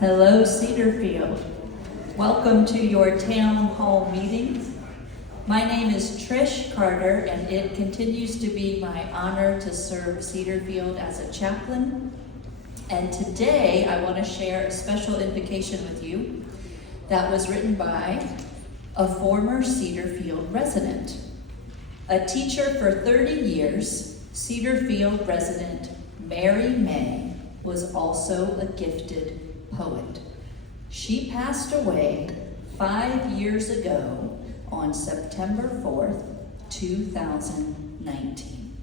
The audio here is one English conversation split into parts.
Hello, Cedarfield. Welcome to your town hall meeting. My name is Trish Carter, and it continues to be my honor to serve Cedarfield as a chaplain. And today I want to share a special invocation with you that was written by a former Cedarfield resident. A teacher for 30 years, Cedarfield resident Mary May was also a gifted poet. She passed away 5 years ago on September 4th, 2019.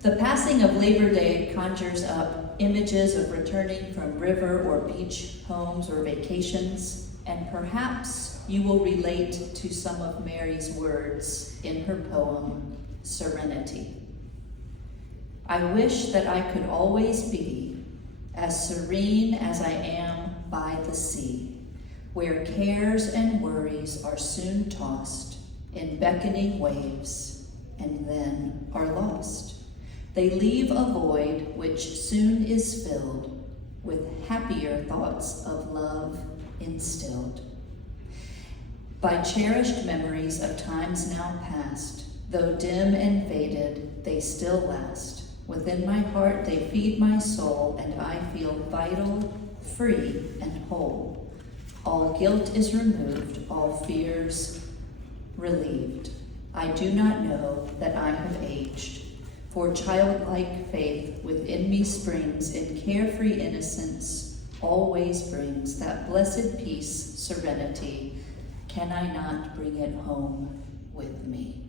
The passing of Labor Day conjures up images of returning from river or beach homes or vacations, and perhaps you will relate to some of Mary's words in her poem, Serenity. I wish that I could always be as serene as I am by the sea, where cares and worries are soon tossed in beckoning waves and then are lost. They leave a void which soon is filled with happier thoughts of love instilled. By cherished memories of times now past, though dim and faded, they still last. Within my heart they feed my soul, and I feel vital, free, and whole. All guilt is removed, all fears relieved. I do not know that I have aged, for childlike faith within me springs, in carefree innocence always brings that blessed peace, serenity. Can I not bring it home with me?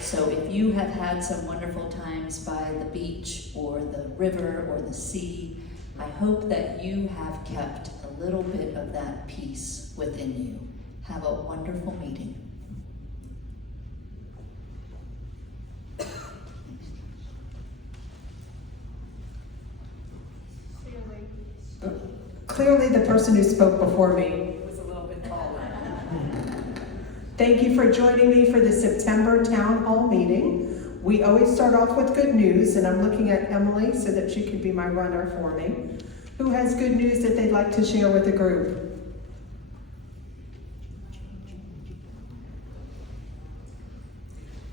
So if you have had some wonderful times by the beach or the river or the sea, I hope that you have kept a little bit of that peace within you. Have a wonderful meeting. Clearly, the person who spoke before me was a little bit taller. Thank you for joining me for the September Town Hall meeting. We always start off with good news, and I'm looking at Emily so that she could be my runner for me. Who has good news that they'd like to share with the group?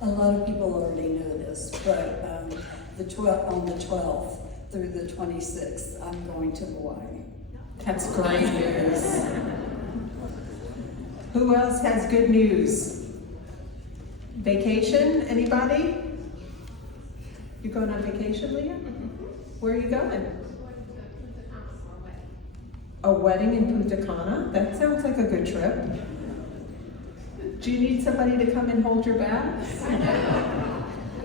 A lot of people already know this, but on the 12th through the 26th, I'm going to Hawaii. That's great news. Who else has good news? Vacation, anybody? You going on vacation, Leah? Where are you going? A wedding in Punta Cana? That sounds like a good trip. Do you need somebody to come and hold your bags?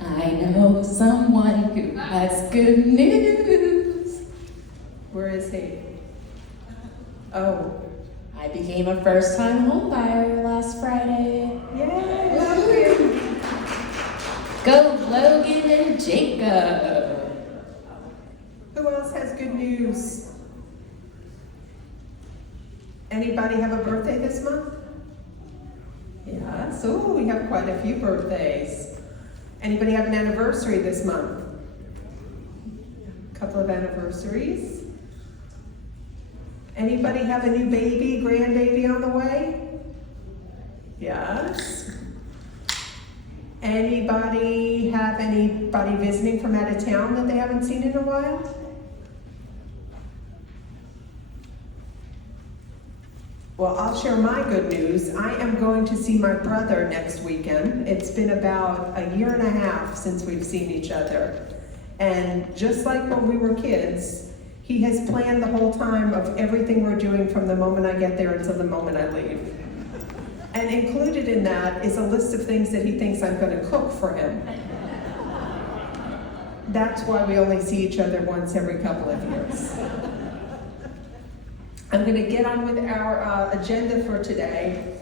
I know someone who has good news. Where is he? Oh. I became a first-time home buyer last Friday. Yay, Logan! Go Logan and Jacob. Who else has good news? Anybody have a birthday this month? Yes, oh, we have quite a few birthdays. Anybody have an anniversary this month? A couple of anniversaries. Anybody have a new baby, grandbaby on the way? Yes. Anybody have anybody visiting from out of town that they haven't seen in a while? Well, I'll share my good news. I am going to see my brother next weekend. It's been about a year and a half since we've seen each other. And just like when we were kids, he has planned the whole time of everything we're doing from the moment I get there until the moment I leave. And included in that is a list of things that he thinks I'm going to cook for him. That's why we only see each other once every couple of years. I'm going to get on with our agenda for today.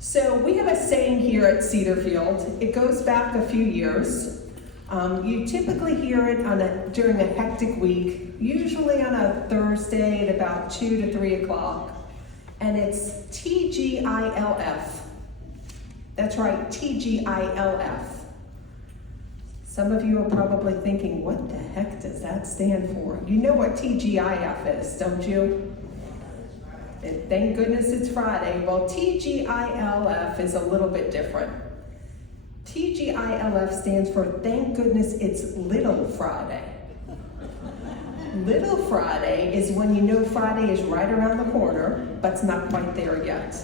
So we have a saying here at Cedarfield. It goes back a few years. You typically hear it during a hectic week, usually on a Thursday at about 2 to 3 o'clock. And it's TGILF. That's right, TGILF. Some of you are probably thinking, what the heck does that stand for? You know what TGIF is, don't you? And thank goodness it's Friday. Well, TGILF is a little bit different. TGILF stands for Thank Goodness It's Little Friday. Little Friday is when you know Friday is right around the corner, but it's not quite there yet.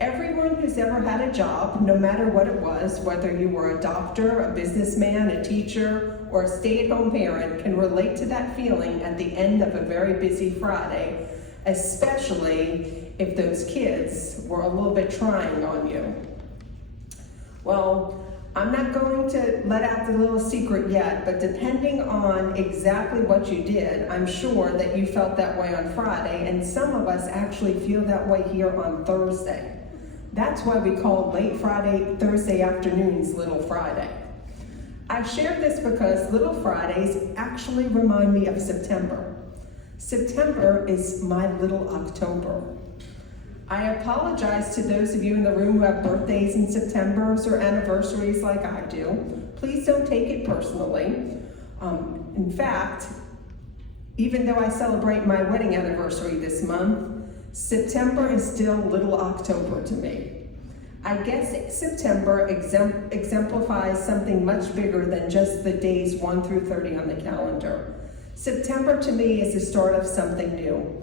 Everyone who's ever had a job, no matter what it was, whether you were a doctor, a businessman, a teacher, or a stay-at-home parent, can relate to that feeling at the end of a very busy Friday, especially if those kids were a little bit trying on you. Well, I'm not going to let out the little secret yet, but depending on exactly what you did, I'm sure that you felt that way on Friday, and some of us actually feel that way here on Thursday. That's why we call late Friday, Thursday afternoons Little Friday. I share this because Little Fridays actually remind me of September. September is my little October. I apologize to those of you in the room who have birthdays in September or anniversaries like I do. Please don't take it personally. In fact, even though I celebrate my wedding anniversary this month, September is still little October to me. I guess September exemplifies something much bigger than just the days 1 through 30 on the calendar. September to me is the start of something new.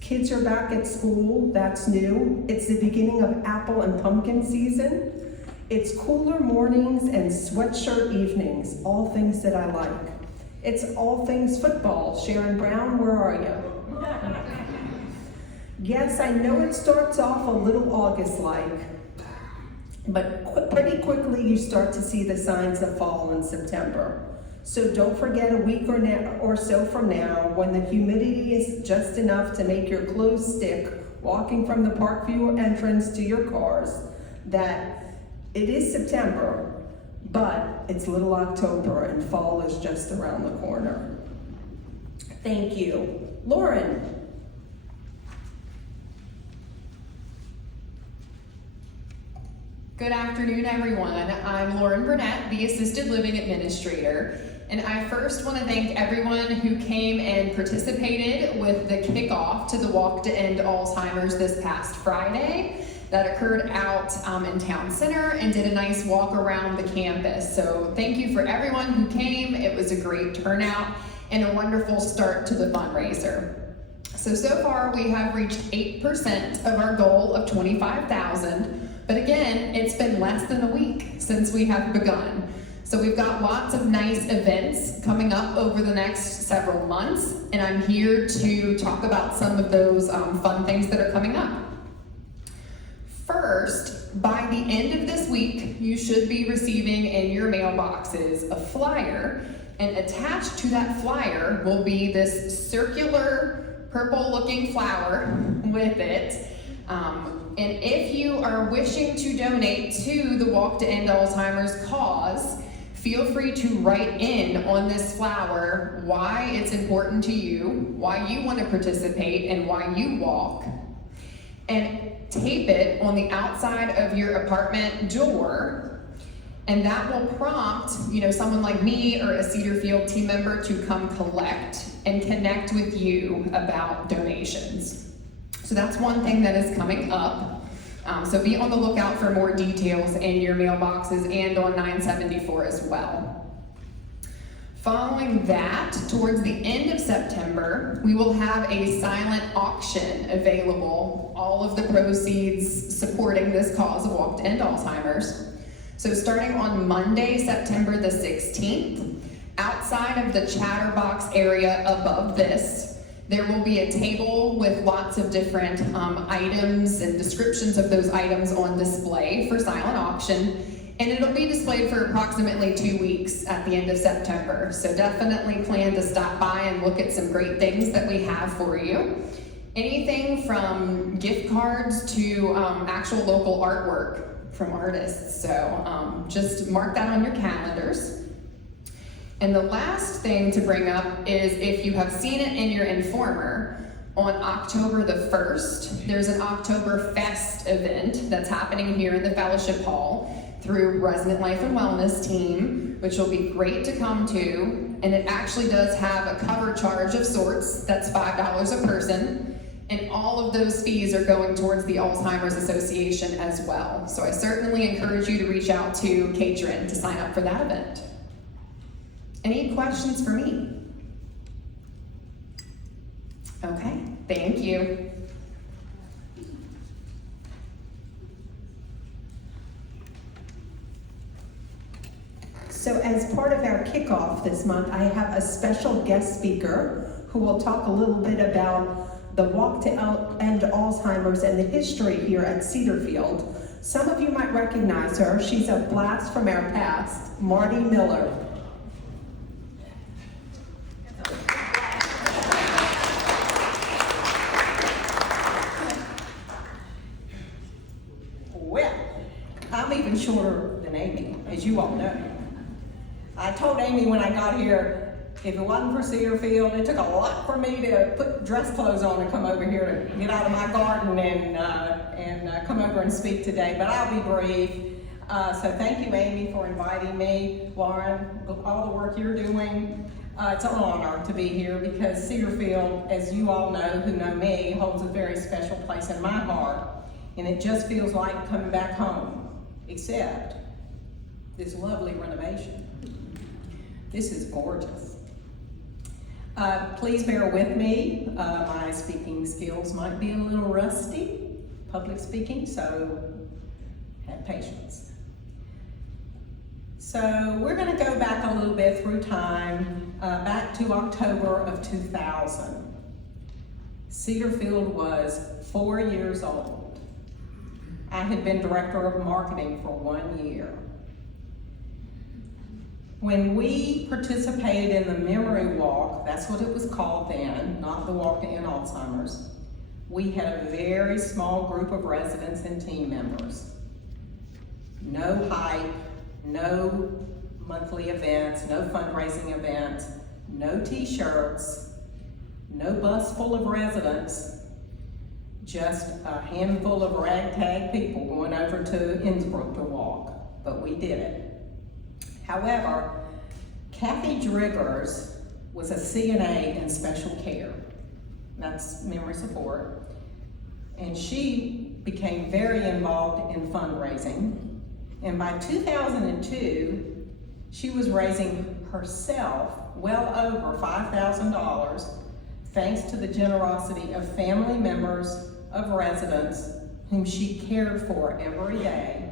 Kids are back at school, that's new. It's the beginning of apple and pumpkin season. It's cooler mornings and sweatshirt evenings, all things that I like. It's all things football. Sharon Brown, where are you? Yes, I know it starts off a little August-like, but pretty quickly you start to see the signs of fall in September. So don't forget a week or so from now, when the humidity is just enough to make your clothes stick walking from the Parkview entrance to your cars, that it is September, but it's little October and fall is just around the corner. Thank you. Lauren. Good afternoon, everyone. I'm Lauren Burnett, the Assisted Living Administrator, and I first want to thank everyone who came and participated with the kickoff to the Walk to End Alzheimer's this past Friday. That occurred out in Town Center and did a nice walk around the campus. So thank you for everyone who came. It was a great turnout and a wonderful start to the fundraiser. So far we have reached 8% of our goal of $25,000. But again, it's been less than a week since we have begun. So we've got lots of nice events coming up over the next several months, and I'm here to talk about some of those fun things that are coming up. First, by the end of this week, you should be receiving in your mailboxes a flyer, and attached to that flyer will be this circular purple-looking flower with it. And if you are wishing to donate to the Walk to End Alzheimer's cause, feel free to write in on this flower why it's important to you, why you want to participate, and why you walk. And tape it on the outside of your apartment door, and that will prompt, someone like me or a Cedar Field team member to come collect and connect with you about donations. So that's one thing that is coming up. So be on the lookout for more details in your mailboxes and on 974 as well. Following that, towards the end of September, we will have a silent auction available, all of the proceeds supporting this cause of Walk to End Alzheimer's. So starting on Monday, September the 16th, outside of the Chatterbox area above this, there will be a table with lots of different items and descriptions of those items on display for silent auction, and it'll be displayed for approximately 2 weeks at the end of September. So definitely plan to stop by and look at some great things that we have for you. Anything from gift cards to actual local artwork from artists. So just mark that on your calendars. And the last thing to bring up is, if you have seen it in your Informer, on October the 1st, there's an Oktoberfest event that's happening here in the Fellowship Hall through Resident Life and Wellness team, which will be great to come to. And it actually does have a cover charge of sorts, that's $5 a person. And all of those fees are going towards the Alzheimer's Association as well. So I certainly encourage you to reach out to Katrin to sign up for that event. Any questions for me? Okay, thank you. So as part of our kickoff this month, I have a special guest speaker who will talk a little bit about the Walk to End Alzheimer's and the history here at Cedarfield. Some of you might recognize her. She's a blast from our past, Marty Miller. Well, I'm even shorter than Amy, as you all know. I told Amy when I got here, if it wasn't for Cedarfield, it took a lot for me to put dress clothes on and come over here to get out of my garden and come over and speak today, but I'll be brief. So thank you, Amy, for inviting me. Lauren, all the work you're doing. It's an honor to be here because Cedarfield, as you all know who know me, holds a very special place in my heart. And it just feels like coming back home, except this lovely renovation. This is gorgeous. Please bear with me. My speaking skills might be a little rusty, public speaking, so have patience. So we're gonna go back a little bit through time, back to October of 2000. Cedarfield was 4 years old. I had been director of marketing for 1 year. When we participated in the Memory Walk, that's what it was called then, not the Walk to End Alzheimer's, we had a very small group of residents and team members. No hype, no monthly events, no fundraising events, no t-shirts, no bus full of residents, just a handful of ragtag people going over to Innsbruck to walk, but we did it. However, Kathy Driggers was a CNA in special care, that's memory support, and she became very involved in fundraising. And by 2002, she was raising herself well over $5,000 thanks to the generosity of family members of residents whom she cared for every day,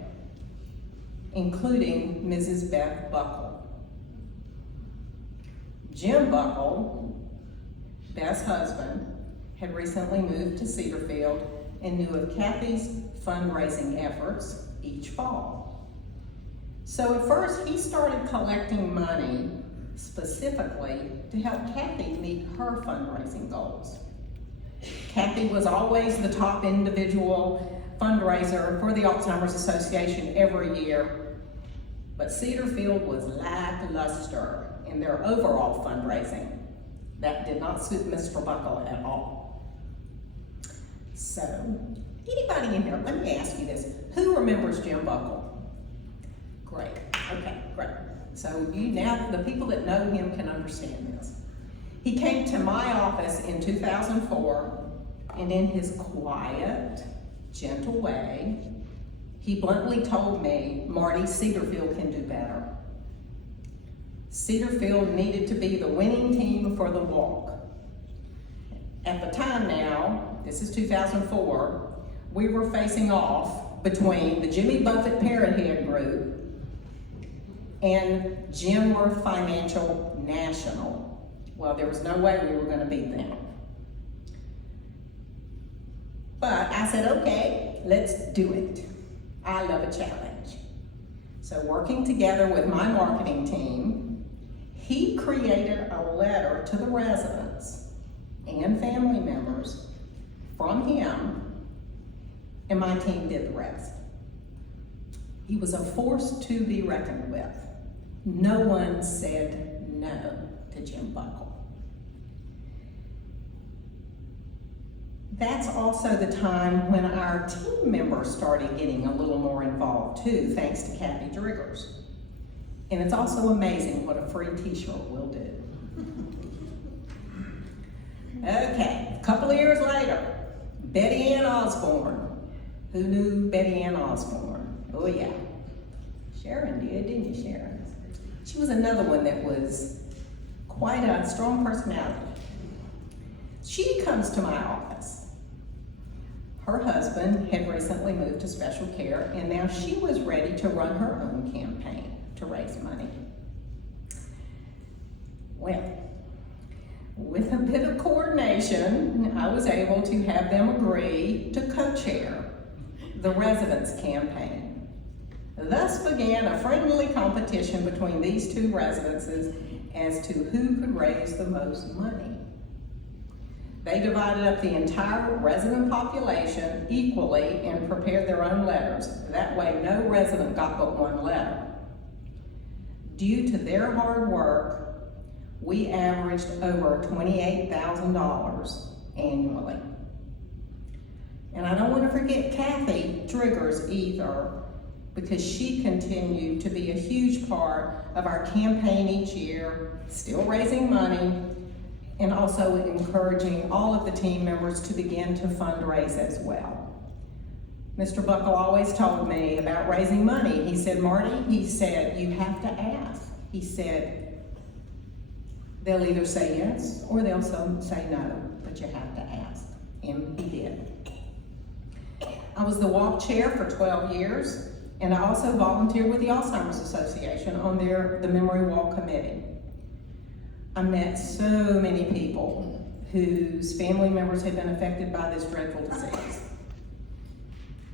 including Mrs. Beth Buckle. Jim Buckle, Beth's husband, had recently moved to Cedarfield and knew of Kathy's fundraising efforts each fall. So at first he started collecting money specifically to help Kathy meet her fundraising goals. Kathy was always the top individual fundraiser for the Alzheimer's Association every year, but Cedarfield was lackluster in their overall fundraising. That did not suit Mr. Buckle at all. So, anybody in here, let me ask you this, who remembers Jim Buckle? Great, okay, great. So now the people that know him can understand this. He came to my office in 2004, and in his quiet, gentle way, he bluntly told me, Marty, Cedarfield can do better. Cedarfield needed to be the winning team for the walk. At the time now, this is 2004, we were facing off between the Jimmy Buffett Parrothead Group and Genworth Financial National. Well, there was no way we were gonna beat them. But I said, okay, let's do it. I love a challenge. So working together with my marketing team, he created a letter to the residents and family members from him, and my team did the rest. He was a force to be reckoned with. No one said no to Jim Buckle. That's also the time when our team members started getting a little more involved too, thanks to Kathy Driggers. And it's also amazing what a free t-shirt will do. Okay, a couple of years later, Betty Ann Osborne. Who knew Betty Ann Osborne? Oh yeah. Sharon did, didn't you, Sharon? She was another one that was quite a strong personality. She comes to my office. Her husband had recently moved to special care, and now she was ready to run her own campaign to raise money. Well, with a bit of coordination, I was able to have them agree to co-chair the residents' campaign. Thus began a friendly competition between these two residences as to who could raise the most money. They divided up the entire resident population equally and prepared their own letters. That way, no resident got but one letter. Due to their hard work, we averaged over $28,000 annually. And I don't want to forget Kathy Driggers either, because she continued to be a huge part of our campaign each year, still raising money, and also encouraging all of the team members to begin to fundraise as well. Mr. Buckle always told me about raising money. He said, Marty, he said, you have to ask. He said, they'll either say yes or they'll say no, but you have to ask. And he did. I was the walk chair for 12 years, and I also volunteered with the Alzheimer's Association on the Memory Walk Committee. I met so many people whose family members had been affected by this dreadful disease.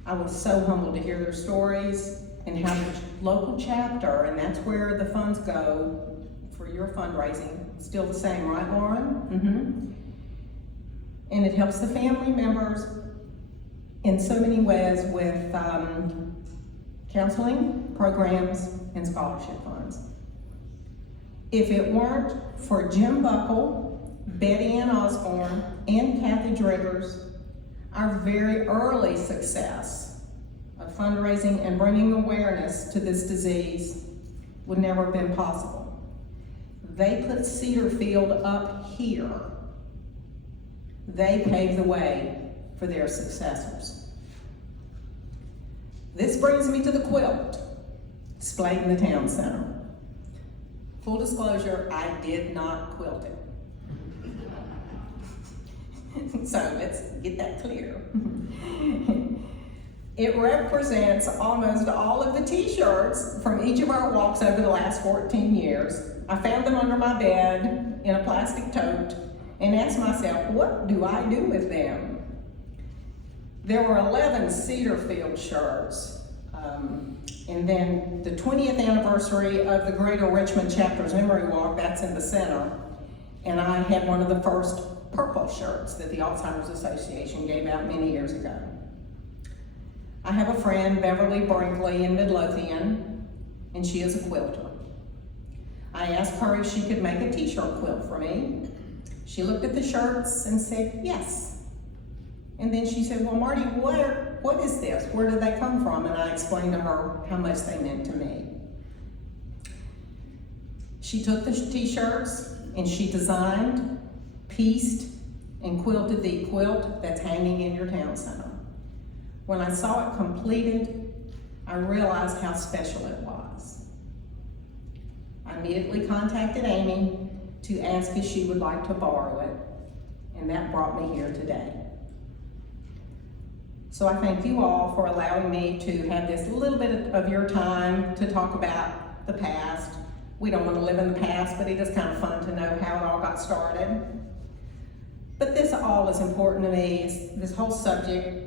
I was so humbled to hear their stories and how the local chapter, and that's where the funds go for your fundraising, still the same, right, Lauren? And it helps the family members in so many ways with counseling, programs, and scholarship funds. If it weren't for Jim Buckle, Betty Ann Osborne, and Kathy Driggers, our very early success of fundraising and bringing awareness to this disease would never have been possible. They put Cedar Field up here. They paved the way for their successors. This brings me to the quilt displayed in the town center. Full disclosure, I did not quilt it. So let's get that clear. It represents almost all of the t-shirts from each of our walks over the last 14 years. I found them under my bed in a plastic tote and asked myself, what do I do with them? There were 11 Cedar Field shirts. And then the 20th anniversary of the Greater Richmond Chapter's Memory Walk, that's in the center. And I had one of the first purple shirts that the Alzheimer's Association gave out many years ago. I have a friend, Beverly Brinkley in Midlothian, and she is a quilter. I asked her if she could make a t-shirt quilt for me. She looked at the shirts and said, yes. And then she said, well, Marty, what is this? Where did they come from? And I explained to her how much they meant to me. She took the t-shirts and she designed, pieced, and quilted the quilt that's hanging in your town center. When I saw it completed, I realized how special it was. I immediately contacted Amy to ask if she would like to borrow it, and that brought me here today. So I thank you all for allowing me to have this little bit of your time to talk about the past. We don't want to live in the past, but it is kind of fun to know how it all got started. But this all is important to me. This whole subject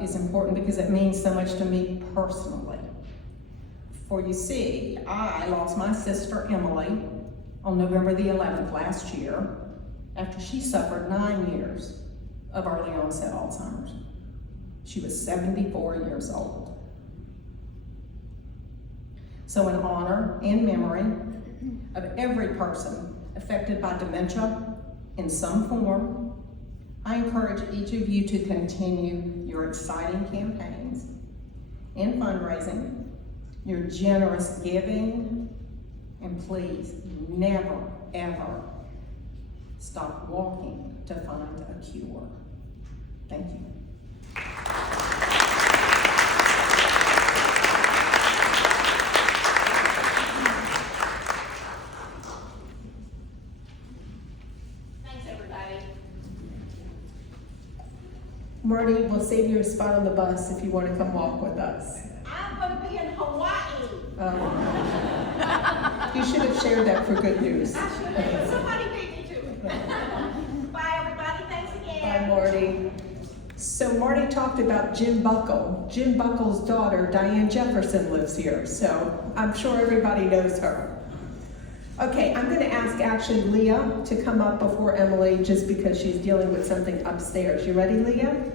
is important because it means so much to me personally. For you see, I lost my sister Emily on November the 11th last year after she suffered 9 years of early onset Alzheimer's. She was 74 years old. So in honor and memory of every person affected by dementia in some form, I encourage each of you to continue your exciting campaigns and fundraising, your generous giving, and please never, ever stop walking to find a cure. Thank you. Thanks, everybody. Marty, we'll save you a spot on the bus if you want to come walk with us. I'm gonna be in Hawaii. You should have shared that for good news. I should have, somebody beat me to it. Bye, everybody, thanks again. Bye, Marty. So Marty talked about Jim Buckle. Jim Buckle's daughter, Diane Jefferson, lives here, so I'm sure everybody knows her. Okay, I'm gonna ask actually Leah to come up before Emily, just because she's dealing with something upstairs. You ready, Leah?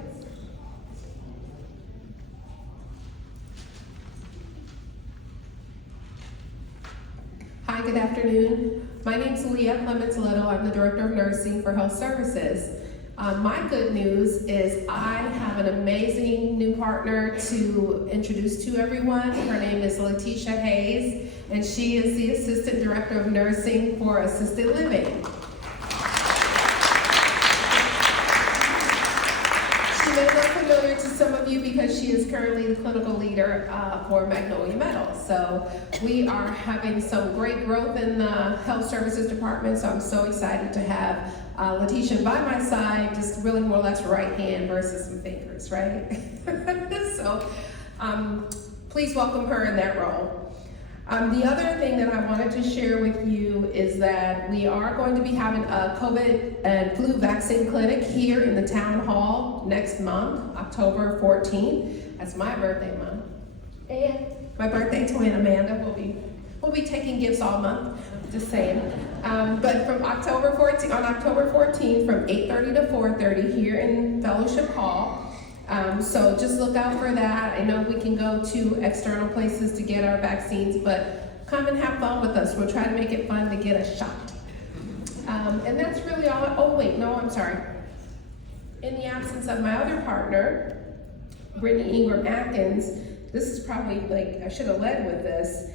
Hi, good afternoon. My name's Leah Clements-Little. I'm the Director of Nursing for Health Services. My good news is I have an amazing new partner to introduce to everyone. Her name is Letitia Hayes, and she is the Assistant Director of Nursing for Assisted Living. She may look familiar to some of you because she is currently the clinical leader for Magnolia Meadow. So we are having some great growth in the health services department, so I'm so excited to have Letitia by my side, just really more or less right hand versus some fingers, right? So please welcome her in that role. The other thing that I wanted to share with you is that we are going to be having a COVID and flu vaccine clinic here in the town hall next month, October 14th. That's my birthday month. And my birthday twin Amanda will be taking gifts all month, just saying. But from October 14th, on October 14th, from 8:30 to 4:30 here in Fellowship Hall. So just look out for that. I know we can go to external places to get our vaccines, but come and have fun with us. We'll try to make it fun to get a shot. And that's really all. Oh wait, no, I'm sorry. In the absence of my other partner, Brittany Ingram Atkins, this is probably like, I should have led with this.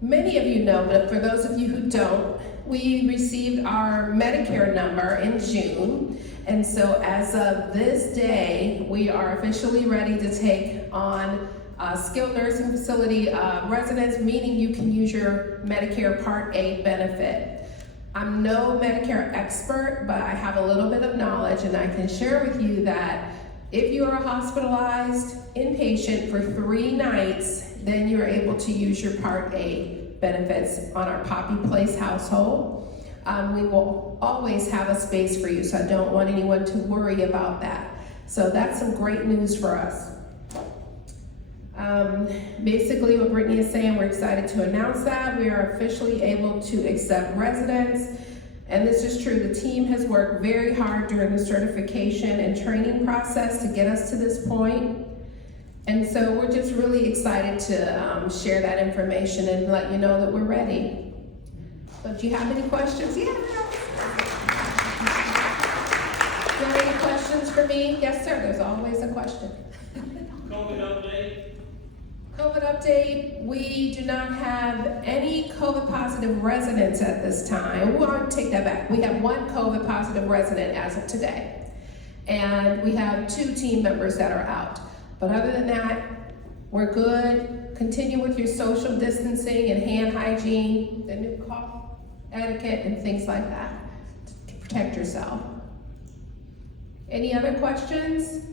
Many of you know, but for those of you who don't, we received our Medicare number in June. And so as of this day, we are officially ready to take on skilled nursing facility residents, meaning you can use your Medicare Part A benefit. I'm no Medicare expert, but I have a little bit of knowledge, and I can share with you that if you are hospitalized inpatient for 3 nights, then you're able to use your Part A benefits on our Poppy Place household. We will always have a space for you, so I don't want anyone to worry about that. So that's some great news for us. Basically what Brittany is saying, we're excited to announce that. We are officially able to accept residents. And this is true, the team has worked very hard during the certification and training process to get us to this point. And so we're just really excited to share that information and let you know that we're ready. So do you have any questions? Yeah. Do you have any questions for me? Yes, sir, there's always a question. COVID update? COVID update, we do not have any COVID positive residents at this time. We want to take that back. We have 1 COVID positive resident as of today. And we have 2 team members that are out. But other than that, we're good. Continue with your social distancing and hand hygiene, the new cough etiquette and things like that to protect yourself. Any other questions?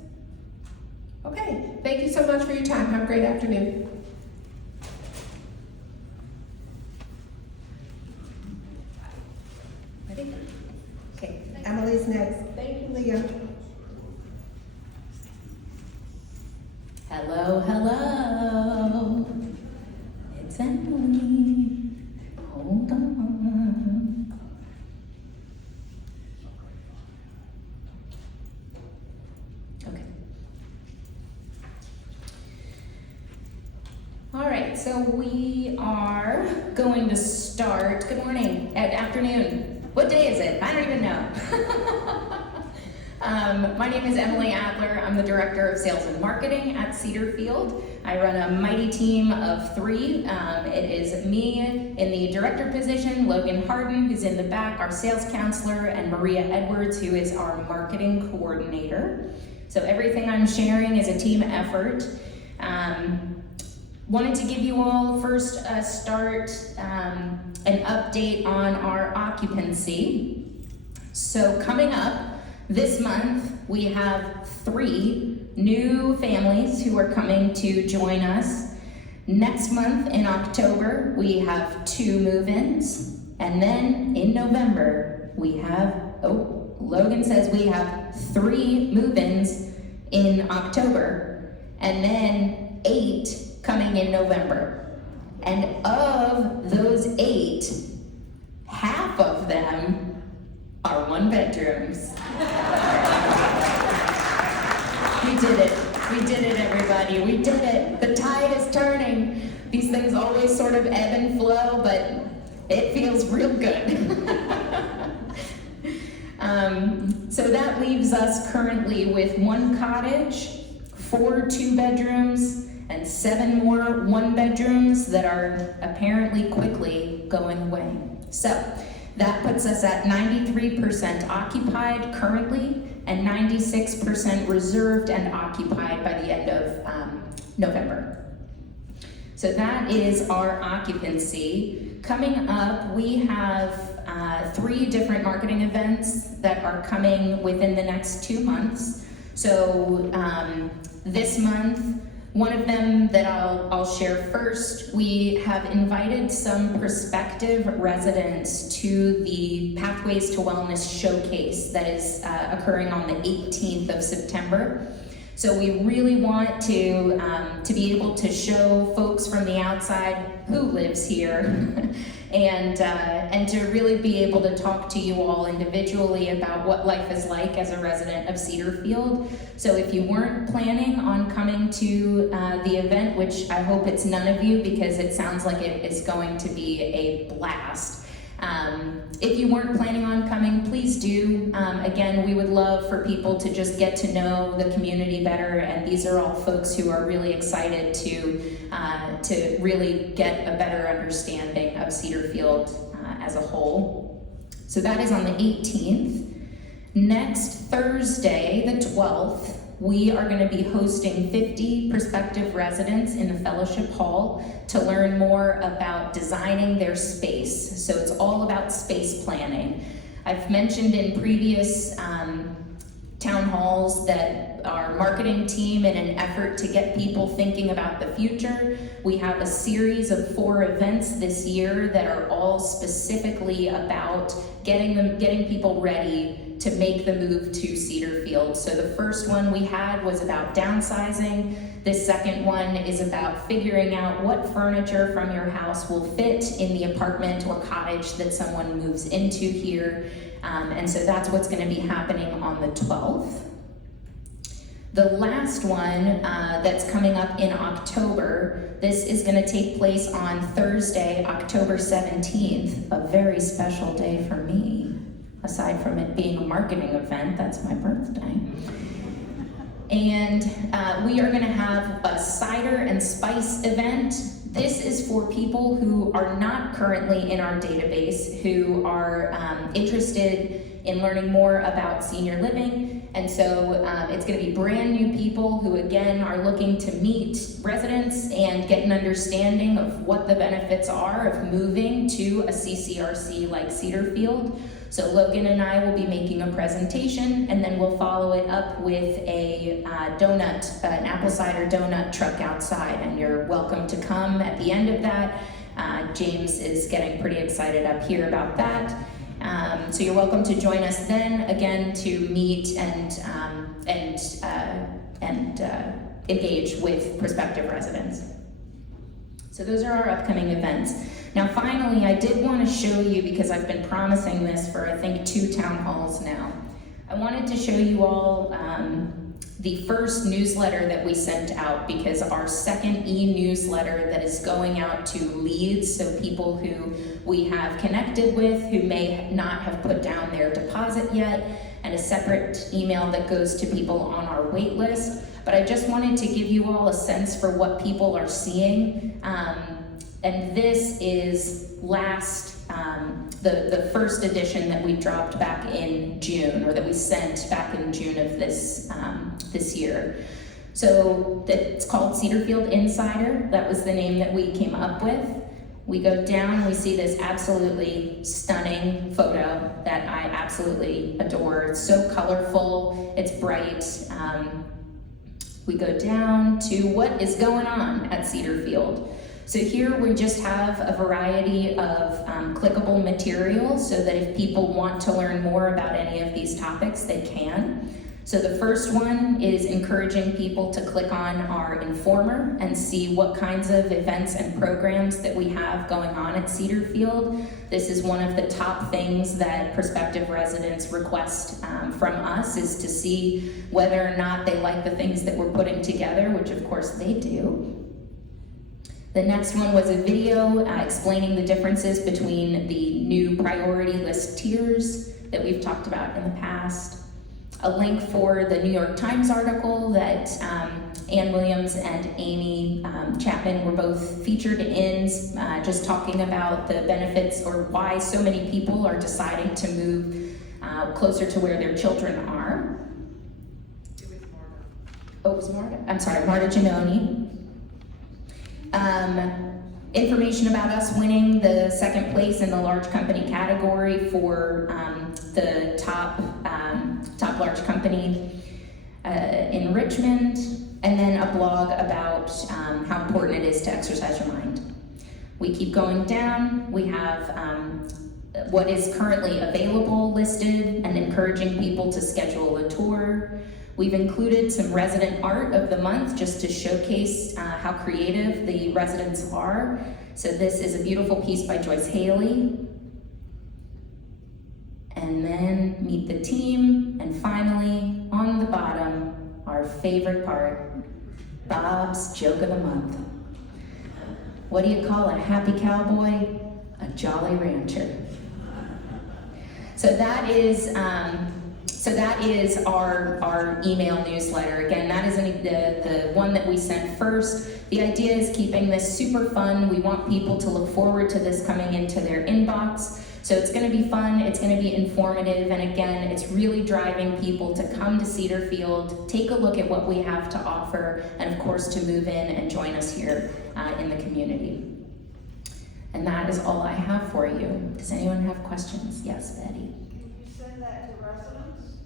Okay, thank you so much for your time. Have a great afternoon. Ready? Okay, Emily's next. Thank you, Leah. Hello, hello. It's Emily. Hold on. Okay. All right, so we are going to start, good morning, afternoon. What day is it? I don't even know. My name is Emily Adler. I'm the Director of Sales and Marketing at Cedar Field. I run a mighty team of 3. It is me in the director position, Logan Harden, who's in the back, our sales counselor, and Maria Edwards, who is our marketing coordinator. So everything I'm sharing is a team effort. Wanted to give you all first an update on our occupancy. So coming up this month, we have 3 new families who are coming to join us. Next month in October, we have 2 move-ins. And then in November, we have, Logan says we have 3 move-ins in October. And then 8 coming in November. And of those 8, half of them are 1-bedrooms. We did it. We did it, everybody. We did it. The tide is turning. These things always sort of ebb and flow, but it feels real good. So that leaves us currently with 1 cottage, 4 2-bedrooms, and 7 more 1-bedrooms that are apparently quickly going away. So that puts us at 93% occupied currently and 96% reserved and occupied by the end of November. So that is our occupancy. Coming up, we have 3 different marketing events that are coming within the next 2 months. So this month, one of them that I'll share first, we have invited some prospective residents to the Pathways to Wellness Showcase that is occurring on the 18th of September. So we really want to be able to show folks from the outside who lives here and to really be able to talk to you all individually about what life is like as a resident of Cedar Field. So if you weren't planning on coming to the event, which I hope it's none of you because it sounds like it is going to be a blast. If you weren't planning on coming, please do. Again, we would love for people to just get to know the community better, and these are all folks who are really excited to really get a better understanding of Cedar Field as a whole. So that is on the 18th. Next Thursday, the 12th, we are going to be hosting 50 prospective residents in the Fellowship Hall to learn more about designing their space. So it's all about space planning. I've mentioned in previous town halls that our marketing team, in an effort to get people thinking about the future, we have a series of 4 events this year that are all specifically about getting people ready to make the move to Cedar Field. So the first one we had was about downsizing. The second one is about figuring out what furniture from your house will fit in the apartment or cottage that someone moves into here. And so that's what's going to be happening on the 12th. The last one that's coming up in October, this is going to take place on Thursday, October 17th, a very special day for me. Aside from it being a marketing event, that's my birthday. And we are going to have a cider and spice event. This is for people who are not currently in our database, who are interested in learning more about senior living. And so it's going to be brand new people who, again, are looking to meet residents and get an understanding of what the benefits are of moving to a CCRC like Cedar Field. So Logan and I will be making a presentation, and then we'll follow it up with a an apple cider donut truck outside, and you're welcome to come at the end of that. James is getting pretty excited up here about that. So you're welcome to join us then, again, to meet and engage with prospective residents. So those are our upcoming events. Now finally, I did want to show you, because I've been promising this for I think 2 town halls now, I wanted to show you all the first newsletter that we sent out, because our second e-newsletter that is going out to leads, so people who we have connected with who may not have put down their deposit yet, and and a separate email that goes to people on our wait list. But I just wanted to give you all a sense for what people are seeing. And this is the first edition that we dropped back in June, or that we sent back in June of this year. So it's called Cedarfield Insider. That was the name that we came up with. We go down, we see this absolutely stunning photo that I absolutely adore. It's so colorful, it's bright. We go down to what is going on at Cedarfield. So here we just have a variety of clickable materials so that if people want to learn more about any of these topics, they can. So the first one is encouraging people to click on our Informer and see what kinds of events and programs that we have going on at Cedarfield. This is one of the top things that prospective residents request from us, is to see whether or not they like the things that we're putting together, which of course they do. The next one was a video explaining the differences between the new priority list tiers that we've talked about in the past. A link for the New York Times article that Ann Williams and Amy Chapman were both featured in, just talking about the benefits or why so many people are deciding to move closer to where their children are. Oh, it was Marta? I'm sorry, Marta Giannoni. Information about us winning the second place in the large company category for the top large company in Richmond, and then a blog about how important it is to exercise your mind. We keep going down. We have what is currently available listed and encouraging people to schedule a tour. We've included some resident art of the month just to showcase how creative the residents are. So this is a beautiful piece by Joyce Haley. And then meet the team. And finally, on the bottom, our favorite part, Bob's Joke of the Month. What do you call a happy cowboy? A jolly rancher. So that is our email newsletter. Again, that is the one that we sent first. The idea is keeping this super fun. We want people to look forward to this coming into their inbox. So it's going to be fun, it's going to be informative, and again, it's really driving people to come to Cedarfield, take a look at what we have to offer, and of course to move in and join us here in the community. And that is all I have for you. Does anyone have questions? Yes, Betty. Can you send that to residents?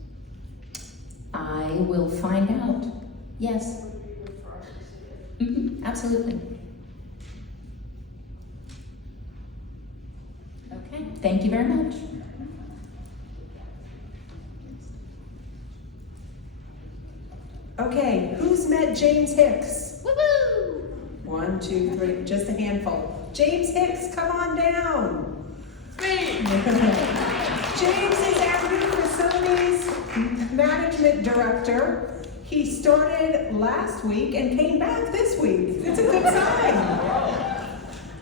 I will find out. Yes. Would it be good for us to see it? Absolutely. Okay, thank you very much. Okay, who's met James Hicks? Woohoo! 1, 2, 3, just a handful. James Hicks, come on down. James is our new facilities management director. He started last week and came back this week. It's a good sign.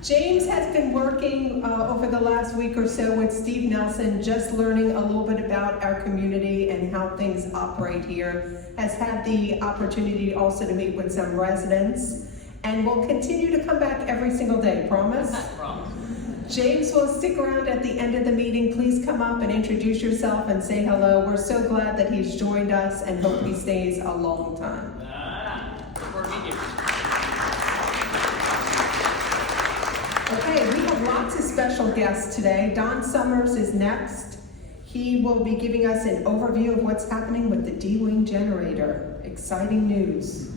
James has been working over the last week or so with Steve Nelson, just learning a little bit about our community and how things operate here. Has had the opportunity also to meet with some residents, and will continue to come back every single day, promise? Promise. James will stick around at the end of the meeting. Please come up and introduce yourself and say hello. We're so glad that he's joined us and hope he stays a long time. We're here. Okay, we have lots of special guests today. Don Summers is next. He will be giving us an overview of what's happening with the D-Wing generator. Exciting news.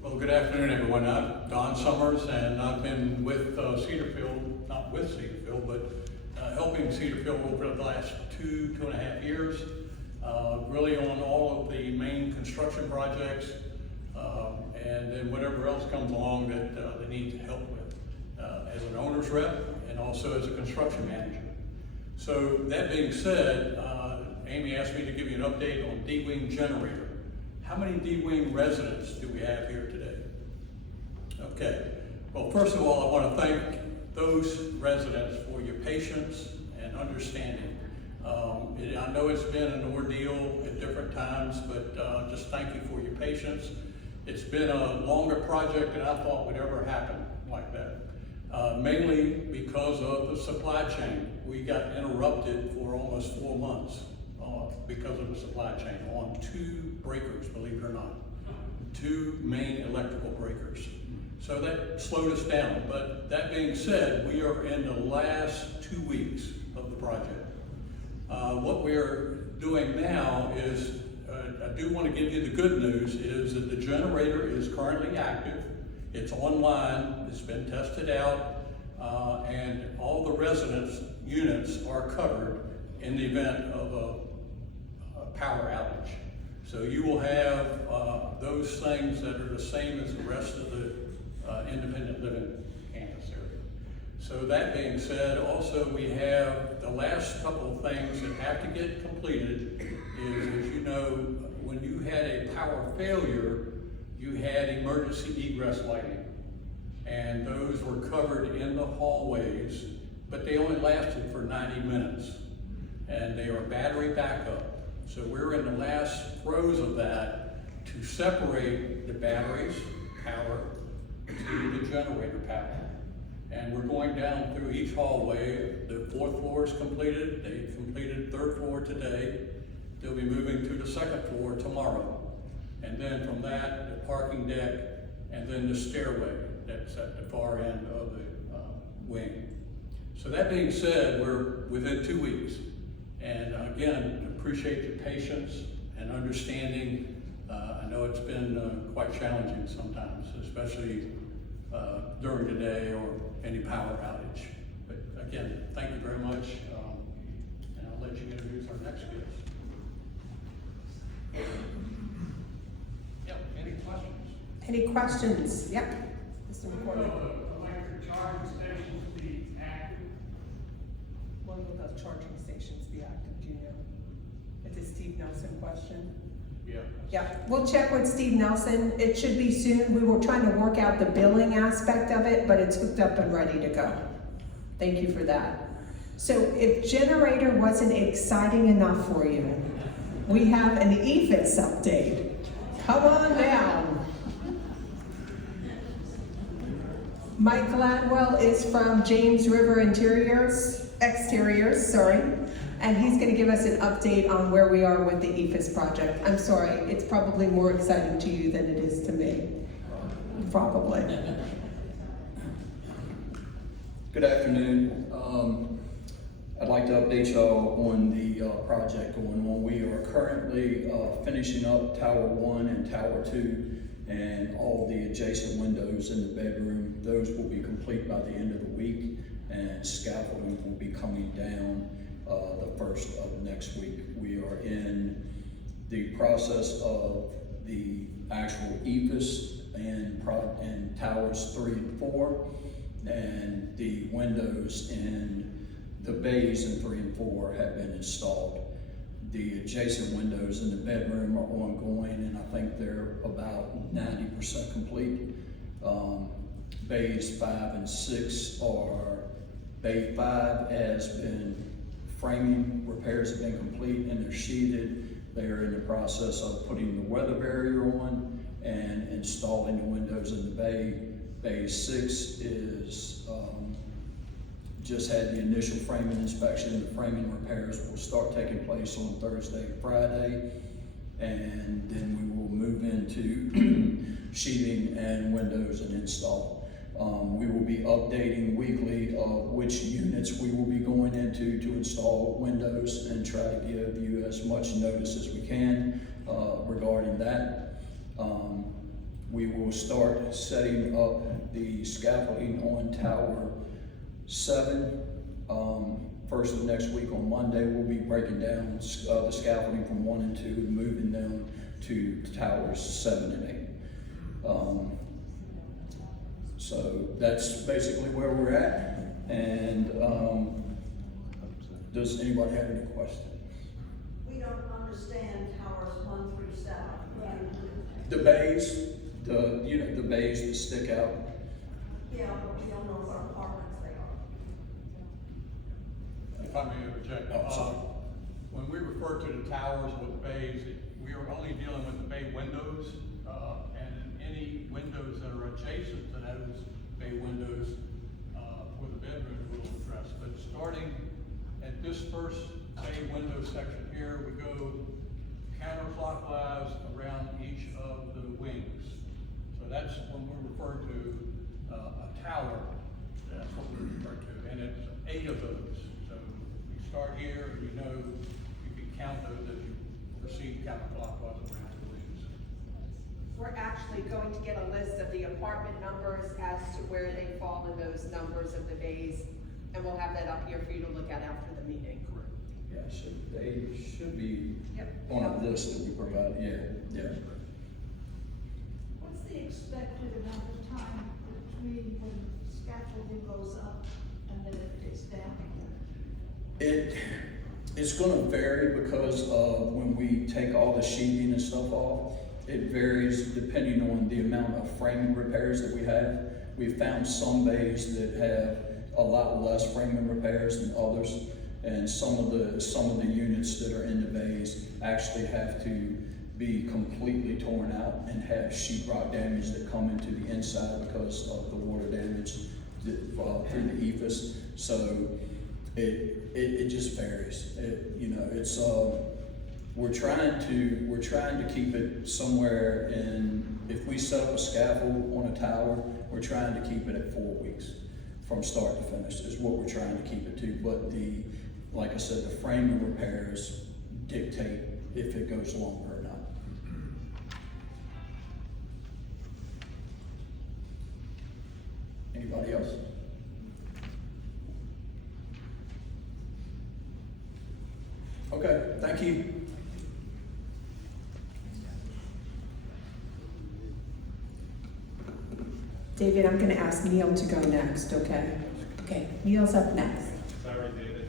Well, good afternoon, everyone. I'm Don Summers, and I've been with Cedarfield, not with Cedarfield, but helping Cedarfield over the last two and a half years, really on all of the main construction projects, and then whatever else comes along that they need help with, as an owner's rep and also as a construction manager. So that being said, Amy asked me to give you an update on D-Wing generator. How many D-Wing residents do we have here today? Okay, well, first of all, I want to thank those residents for your patience and understanding. I know it's been an ordeal at different times, but just thank you for your patience. It's been a longer project than I thought would ever happen like that. Mainly because of the supply chain. We got interrupted for almost 4 months because of the supply chain on 2 breakers, believe it or not. 2 main electrical breakers. So that slowed us down. But that being said, we are in the last 2 weeks of the project. What we're doing now is, I do want to give you the good news, is that the generator is currently active. It's online, it's been tested out, and all the residence units are covered in the event of a power outage. So you will have those things that are the same as the rest of the independent living campus area. So that being said, also we have the last couple of things that have to get completed is, as you know, when you had a power failure, you had emergency egress lighting. And those were covered in the hallways, but they only lasted for 90 minutes. And they are battery backup. So we're in the last throes of that to separate the batteries, power, to the generator power. And we're going down through each hallway. The 4th floor is completed. They completed 3rd floor today. They'll be moving to the 2nd floor tomorrow. And then from that, the parking deck, and then the stairway that's at the far end of the wing. So that being said, we're within 2 weeks. And again, appreciate your patience and understanding. I know it's been quite challenging sometimes, especially during the day or any power outage. But again, thank you very much. And I'll let you introduce our next guest. Yeah, any questions? Any questions? Yep. Mr. McCormick. Electric charging stations be active? When will the charging stations be active, do you know? It's a Steve Nelson question. Yeah. Yeah, we'll check with Steve Nelson. It should be soon. We were trying to work out the billing aspect of it, but it's hooked up and ready to go. Thank you for that. So if generator wasn't exciting enough for you, we have an EFIS update. Come on down. Mike Gladwell is from James River Exteriors, sorry. And he's going to give us an update on where we are with the EFIS project. I'm sorry, it's probably more exciting to you than it is to me. Probably. Good afternoon. I'd like to update y'all on the project going on. We are currently finishing up Tower 1 and Tower 2 and all the adjacent windows in the bedroom. Those will be complete by the end of the week, and scaffolding will be coming down the first of next week. We are in the process of the actual EFIS and towers 3 and 4, and the windows in the bays in 3 and 4 have been installed. The adjacent windows in the bedroom are ongoing, and I think they're about 90% complete. Bays 5 and 6 are, bay 5 has been framing repairs have been complete and they're sheeted. They are in the process of putting the weather barrier on and installing the windows in the bay. Bay 6 is just had the initial framing inspection. The framing repairs will start taking place on Thursday, Friday, and then we will move into sheeting and windows and install. We will be updating weekly of which units we will be going into to install windows and try to give you as much notice as we can regarding that. We will start setting up the scaffolding on Tower 7. First of next week on Monday, we'll be breaking down the scaffolding from 1 and 2 and moving them to Towers 7 and 8. So that's basically where we're at. And Does anybody have any questions? We don't understand towers 1 through 7. The bays, the bays that stick out. Yeah, but we don't know what apartments they are. If I may interject, Oh, sorry. when we refer to the towers with bays, we are only dealing with the bay windows, and any windows that are adjacent to those bay windows, for the bedroom we'll address. But starting at this first bay window section here, we go counterclockwise around each of the wings. So that's when we refer to a tower, that's what we refer to, and it's 8 of those. So you start here, and you know, you can count those as you proceed counterclockwise around the wings. We're actually going to get a list of the apartment numbers as to where they fall in those numbers of the bays, and we'll have that up here for you to look at after the meeting. Correct. Yeah, they should be Yep. on a list that we provide, yeah. What's the expected amount of time between when scaffolding goes up and then it gets down again? It's gonna vary because of when we take all the sheeting and stuff off. It varies depending on the amount of framing repairs that we have. We've found some bays that have a lot less framing repairs than others. And some of the units that are in the bays actually have to be completely torn out and have sheetrock damage that come into the inside because of the water damage through the ephes. So it just varies. We're trying to keep it somewhere in, if we set up a scaffold on a tower, we're trying to keep it at 4 weeks from start to finish is what we're trying to keep it to. But like I said, the framing repairs dictate if it goes longer or not. Anybody else? Okay, thank you. David, I'm gonna ask Neil to go next, okay? Okay, Neil's up next. Sorry, David.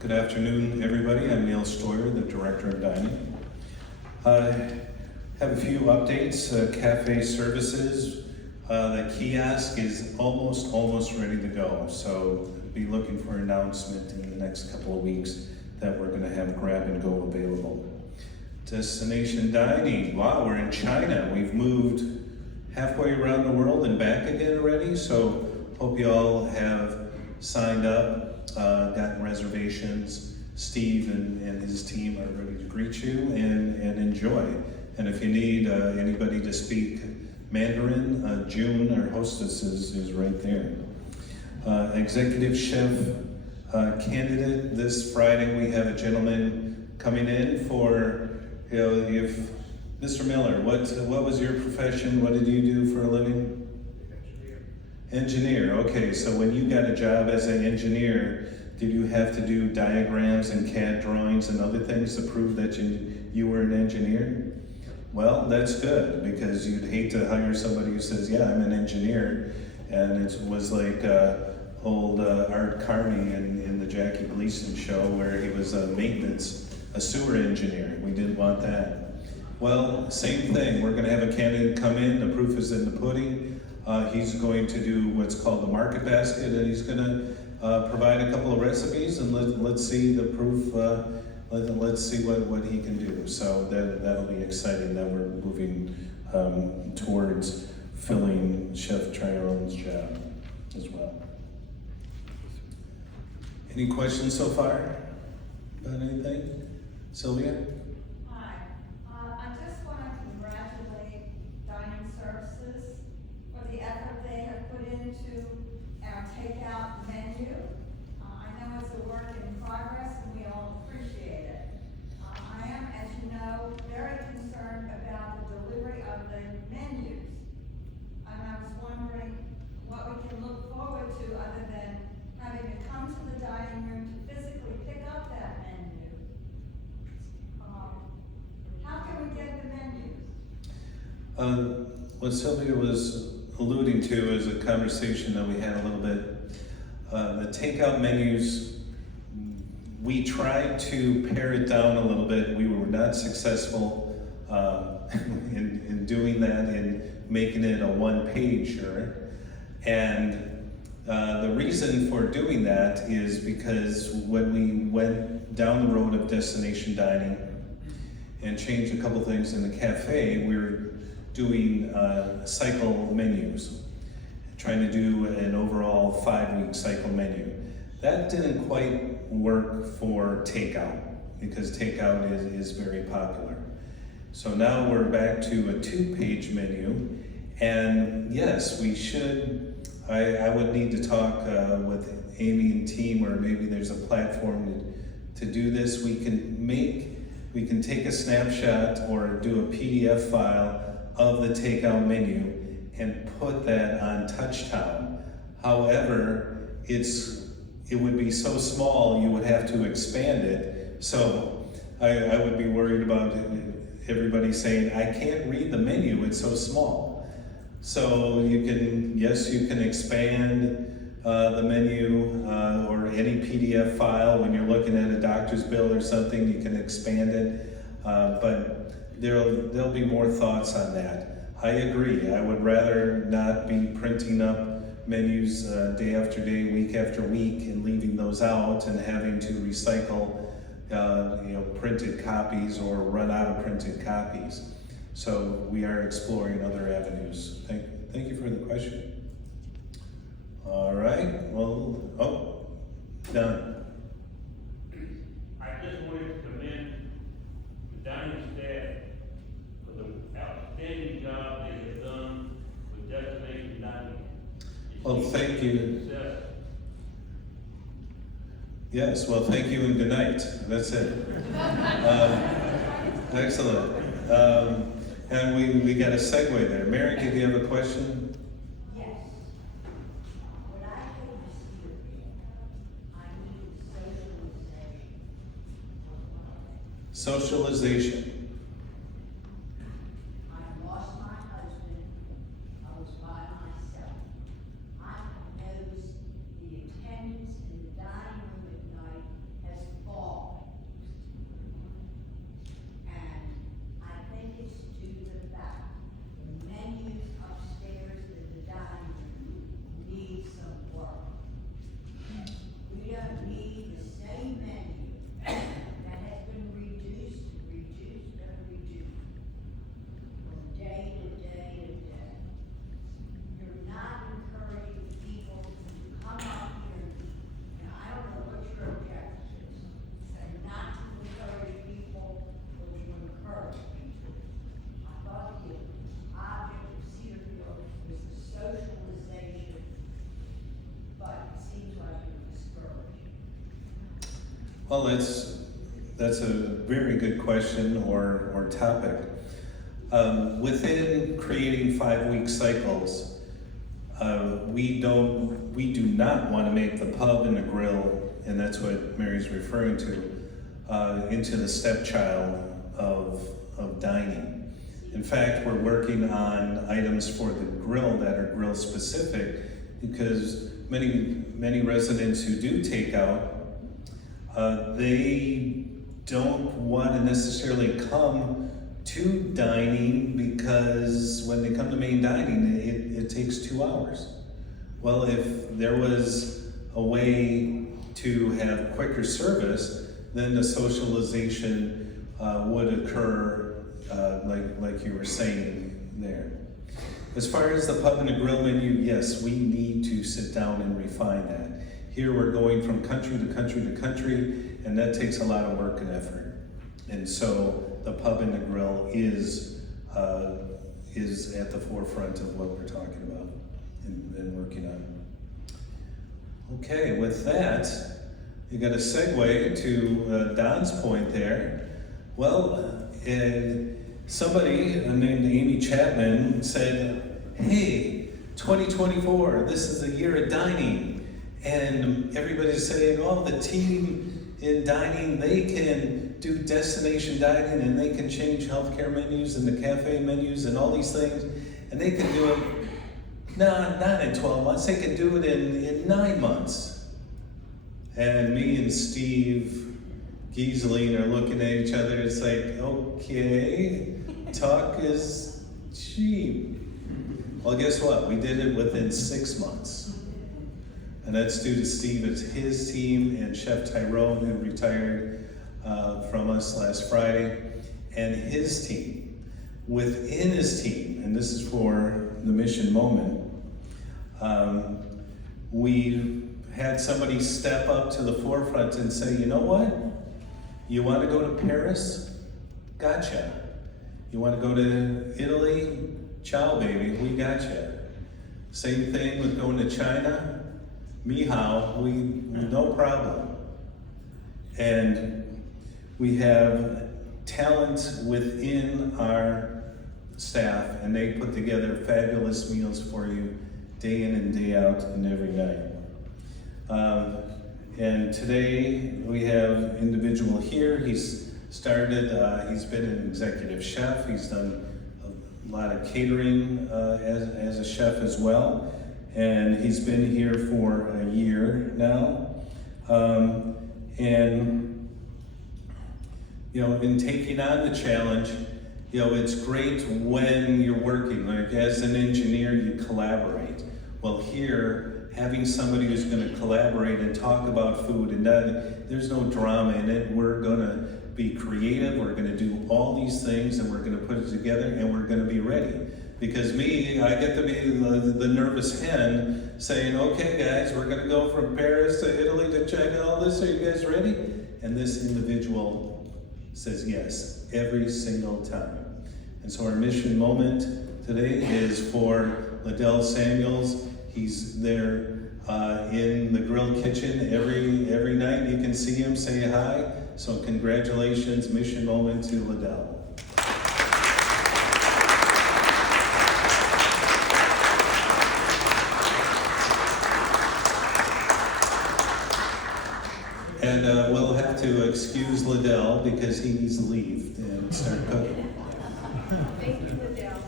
Good afternoon, everybody. I'm Neil Stoyer, the Director of Dining. I have a few updates. Cafe services. The kiosk is almost ready to go. So be looking for an announcement in the next couple of weeks that we're going to have grab and go available. Destination dining. Wow, we're in China. We've moved halfway around the world and back again already. So hope you all have signed up, gotten reservations. Steve and his team are ready to greet you and enjoy. And if you need anybody to speak Mandarin, June, our hostess, is right there. Executive chef candidate. This Friday we have a gentleman coming in for, if Mr. Miller, what was your profession? What did you do for a living? Engineer. Okay, so when you got a job as an engineer, did you have to do diagrams and CAD drawings and other things to prove that you were an engineer? Well, that's good, because you'd hate to hire somebody who says, yeah, I'm an engineer, and it was like old Art Carney in the Jackie Gleason show where he was a sewer engineer. We didn't want that. Well, same thing. We're going to have a candidate come in. The proof is in the pudding. He's going to do what's called the market basket, and he's going to provide a couple of recipes, and let's see the proof. Let's see what he can do. So that'll be exciting that we're moving towards filling Chef Tryrone's job as well. Any questions so far about anything? Sylvia? Hi, I just want to congratulate Dining Services for the effort they have put into our takeout menu. I know it's a work in progress and we all appreciate it. I am, as you know, very concerned about the delivery of the menus. And I was wondering what we can look forward to other than having to come to the dining room to physically pick up that menu. How can we get the menus? What Sylvia was alluding to is a conversation that we had a little bit. The takeout menus, we tried to pare it down a little bit. We were not successful in doing that, in making it a one-pager. And the reason for doing that is because when we went down the road of destination dining and changed a couple things in the cafe, we were doing cycle menus, trying to do an overall 5-week cycle menu. That didn't quite work for takeout, because takeout is very popular. So now we're back to a 2-page menu, and yes, we should, I would need to talk with Amy and team, or maybe there's a platform to do this. We can take a snapshot or do a PDF file of the takeout menu and put that on Touchtown. However, it would be so small you would have to expand it. So I would be worried about everybody saying, I can't read the menu, it's so small. So you can expand the menu or any PDF file. When you're looking at a doctor's bill or something, you can expand it. But there'll be more thoughts on that. I agree, I would rather not be printing up menus day after day, week after week, and leaving those out and having to recycle printed copies or run out of printed copies. So we are exploring other avenues. Thank you for the question. All right, well, done. I just wanted to commend the dining staff for the outstanding job they have done with destination dining. Well, thank you. Yes, well, thank you and good night. That's it. Excellent. And we got a segue there. Mary, did you have a question? Yes. When I came to Cedarfield, I needed socialization. Socialization. I lost my husband. I was by myself. I have noticed the attendance in the dining room at night has fallen. And I think it's due to the fact the menus upstairs in the dining room need some work. We don't need the same menu that has been reduced from day to day to day. You're not encouraging people to come up here and eat. Now, I don't know what your objection is, and not to encourage people, but to encourage people. I thought the object of Cedarfield was the socialization, but it seems like you're discouraging. Well, that's a very good question or topic. Within creating 5-week cycles, we do not want to make the pub and the grill, and that's what Mary's referring to, into the stepchild of dining. In fact, we're working on items for the grill that are grill specific, because many residents who do take out, they don't want to necessarily come to dining, because when they come to main dining, it takes 2 hours. Well, if there was a way to have quicker service, then the socialization would occur like you were saying there. As far as the pub and the grill menu, yes, we need to sit down and refine that. Here we're going from country to country to country, and that takes a lot of work and effort. And so the pub and the grill is at the forefront of what we're talking about and working on. Okay, with that, you got a segue to Don's point there. Well, somebody named Amy Chapman said, hey, 2024, this is a year of dining. And everybody's saying, oh, the team in dining, they can do destination dining and they can change healthcare menus and the cafe menus and all these things, and they can do it No, not in 12 months. They could do it in 9 months. And me and Steve Gieseling are looking at each other. It's like, okay, talk is cheap. Well, guess what? We did it within 6 months. And that's due to Steve, it's his team, and Chef Tyrone, who retired from us last Friday, and his team. Within his team, and this is for the mission moment, we had somebody step up to the forefront and say, you know what? You want to go to Paris? Gotcha. You want to go to Italy? Ciao, baby, we gotcha. Same thing with going to China? Mihao, no problem. And we have talent within our staff, and they put together fabulous meals for you day in and day out and every night. And today we have an individual here. He's started, he's been an executive chef. He's done a lot of catering as a chef as well. And he's been here for a year now. And, you know, in taking on the challenge, you know, it's great when you're working, like as an engineer, you collaborate. Well, here, having somebody who's gonna collaborate and talk about food, and there's no drama in it. We're gonna be creative, we're gonna do all these things, and we're gonna put it together, and we're gonna be ready. Because I get to be the nervous hen saying, okay guys, we're gonna go from Paris to Italy to China, all this, are you guys ready? And this individual says yes, every single time. And so our mission moment today is for Liddell Samuels. He's there in the grill kitchen every night. You can see him, say hi. So congratulations, mission moment to Liddell. And we'll have to excuse Liddell because he needs to leave and start cooking. Thank you, Liddell.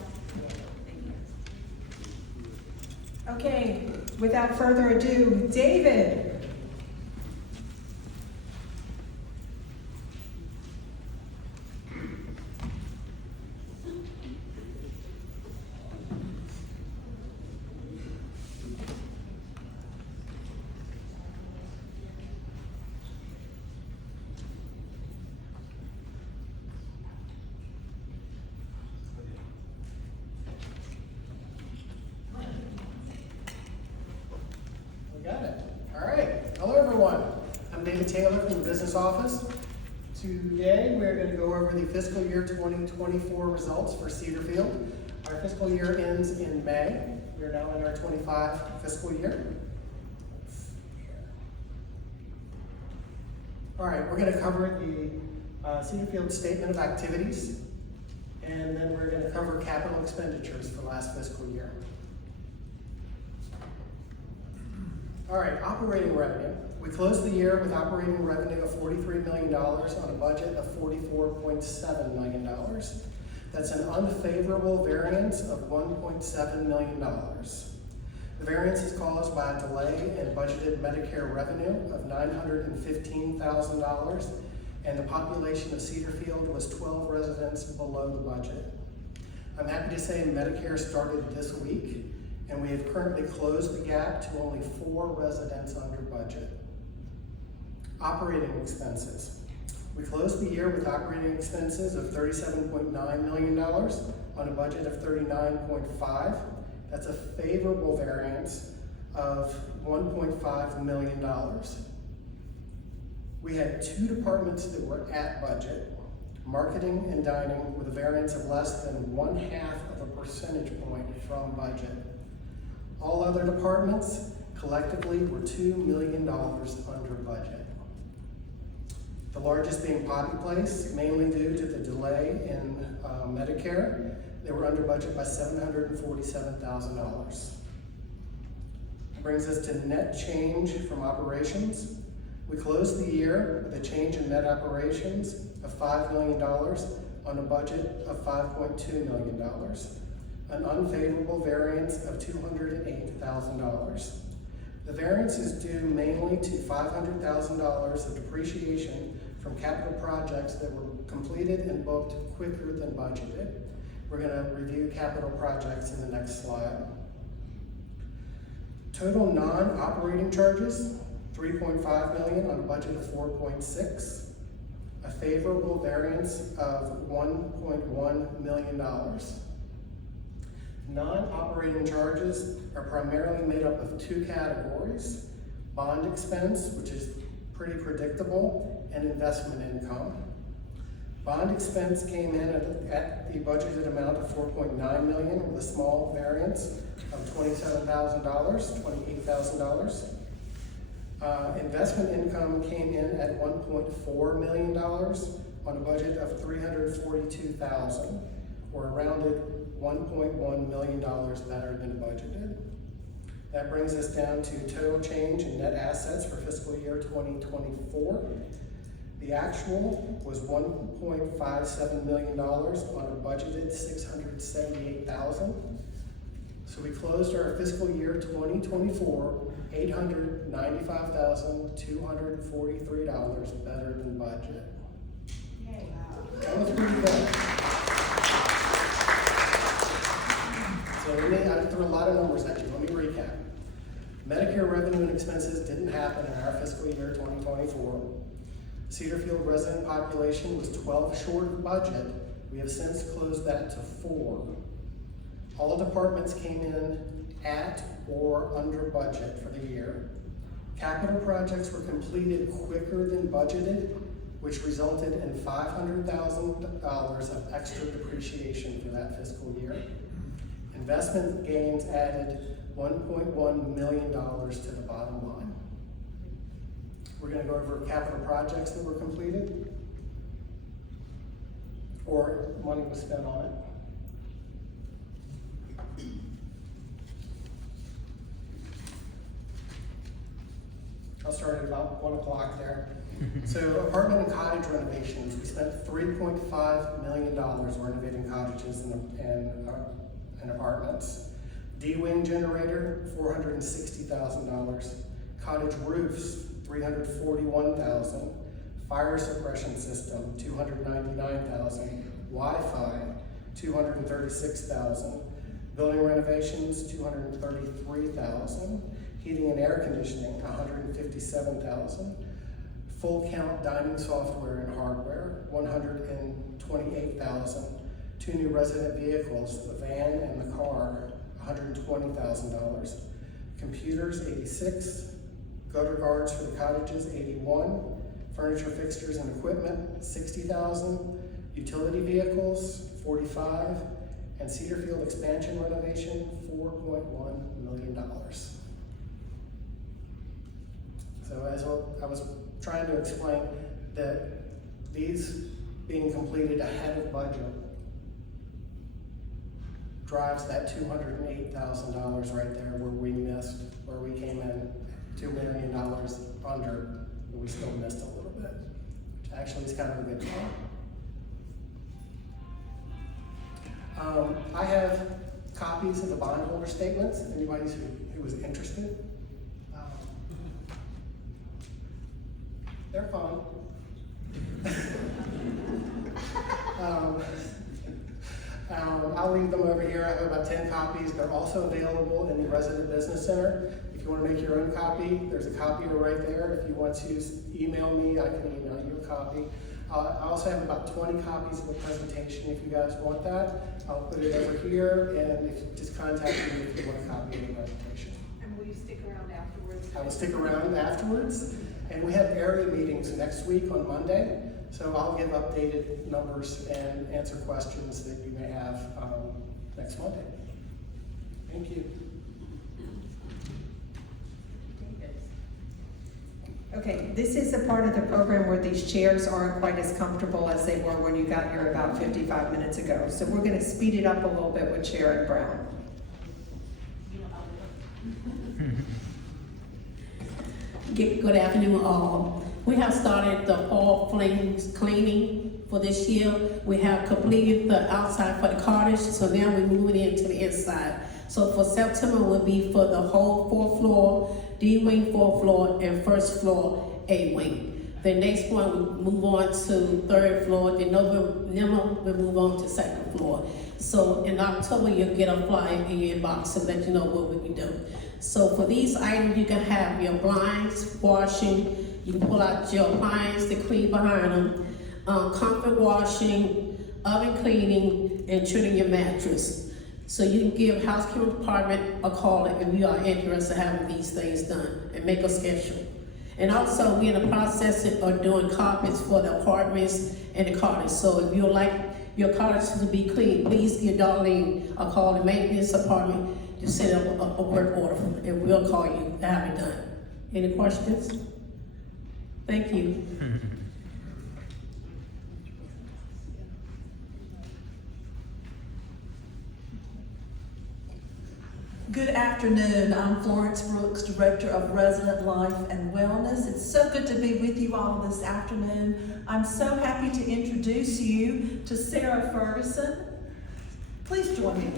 Okay, without further ado, David. Got it. All right. Hello, everyone. I'm David Taylor from the business office. Today, we're going to go over the fiscal year 2024 results for Cedarfield. Our fiscal year ends in May. We're now in our 25 fiscal year. All right, we're going to cover the Cedarfield Statement of Activities, and then we're going to cover capital expenditures for last fiscal year. All right, operating revenue. We closed the year with operating revenue of $43 million on a budget of $44.7 million. That's an unfavorable variance of $1.7 million. The variance is caused by a delay in budgeted Medicare revenue of $915,000, and the population of Cedarfield was 12 residents below the budget. I'm happy to say Medicare started this week, and we have currently closed the gap to only 4 residents under budget. Operating expenses. We closed the year with operating expenses of $37.9 million on a budget of $39.5. That's a favorable variance of $1.5 million. We had 2 departments that were at budget, marketing and dining, with a variance of less than 0.5 percentage point from budget. All other departments collectively were $2 million under budget. The largest being Poppy Place, mainly due to the delay in Medicare. They were under budget by $747,000. Brings us to net change from operations. We closed the year with a change in net operations of $5 million on a budget of $5.2 million. an unfavorable variance of $208,000. The variance is due mainly to $500,000 of depreciation from capital projects that were completed and booked quicker than budgeted. We're going to review capital projects in the next slide. Total non-operating charges, $3.5 million on a budget of $4.6. A favorable variance of $1.1 million. Non-operating charges are primarily made up of two categories: bond expense, which is pretty predictable, and investment income. Bond expense came in at the budgeted amount of $4.9 million with a small variance of $28,000. Investment income came in at $1.4 million on a budget of $342,000, or a rounded $1.1 million better than budgeted. That brings us down to total change in net assets for fiscal year 2024. The actual was $1.57 million on a budgeted $678,000. So we closed our fiscal year 2024 $895,243 better than budget. That was pretty good. So I threw a lot of numbers at you. Let me recap. Medicare revenue and expenses didn't happen in our fiscal year 2024. Cedarfield resident population was 12 short of budget. We have since closed that to 4. All departments came in at or under budget for the year. Capital projects were completed quicker than budgeted, which resulted in $500,000 of extra depreciation for that fiscal year. Investment gains added $1.1 million to the bottom line. We're going to go over capital projects that were completed or money was spent on it. I'll start at about 1 o'clock there. So apartment and cottage renovations, we spent $3.5 million renovating cottages and apartments. D-wing generator, $460,000. Cottage roofs, $341,000. Fire suppression system, $299,000. Wi-Fi, $236,000. Building renovations, $233,000. Heating and air conditioning, $157,000. Full count dining software and hardware, $128,000. 2 new resident vehicles, the van and the car, $120,000. Computers, $86,000. Gutter guards for the cottages, $81,000. Furniture, fixtures, and equipment, $60,000. Utility vehicles, $45,000. And Cedarfield expansion renovation, $4.1 million. So as I was trying to explain, that these being completed ahead of budget drives that $208,000 right there where we missed, where we came in $2 million under, but we still missed a little bit, which actually is kind of a good thing. I have copies of the bondholder statements, anybody who was interested. They're fun. I'll leave them over here. I have about 10 copies. They're also available in the Resident Business Center. If you want to make your own copy, there's a copier right there. If you want to email me, I can email you a copy. I also have about 20 copies of the presentation if you guys want that. I'll put it over here, and if you just contact me if you want a copy of the presentation. And will you stick around afterwards? I will stick around afterwards. And we have area meetings next week on Monday, so I'll give updated numbers and answer questions that you may have next Monday. Thank you. Okay, this is the part of the program where these chairs aren't quite as comfortable as they were when you got here about 55 minutes ago. So we're going to speed it up a little bit with Sharon Brown. Good afternoon, all. We have started the fall flames cleaning for this year. We have completed the outside for the cottage, so now we're moving into the inside. So for September will be for the whole 4th floor, D wing 4th floor, and 1st floor, A wing. The next one we move on to 3rd floor, then November we move on to 2nd floor. So in October you'll get a flyer in your inbox to let you know what we can do. So for these items you can have your blinds, washing, you can pull out your appliance to clean behind them, comfort washing, oven cleaning, and trimming your mattress. So you can give housekeeping department a call if you are interested in having these things done, and make a schedule. And also, we're in the process of doing carpets for the apartments and the cottage. So if you would like your cottage to be clean, please give Darlene a call, the maintenance department, to set up a work order, and we'll call you to have it done. Any questions? Thank you. Good afternoon. I'm Florence Brooks, Director of Resident Life and Wellness. It's so good to be with you all this afternoon. I'm so happy to introduce you to Sarah Ferguson. Please join me.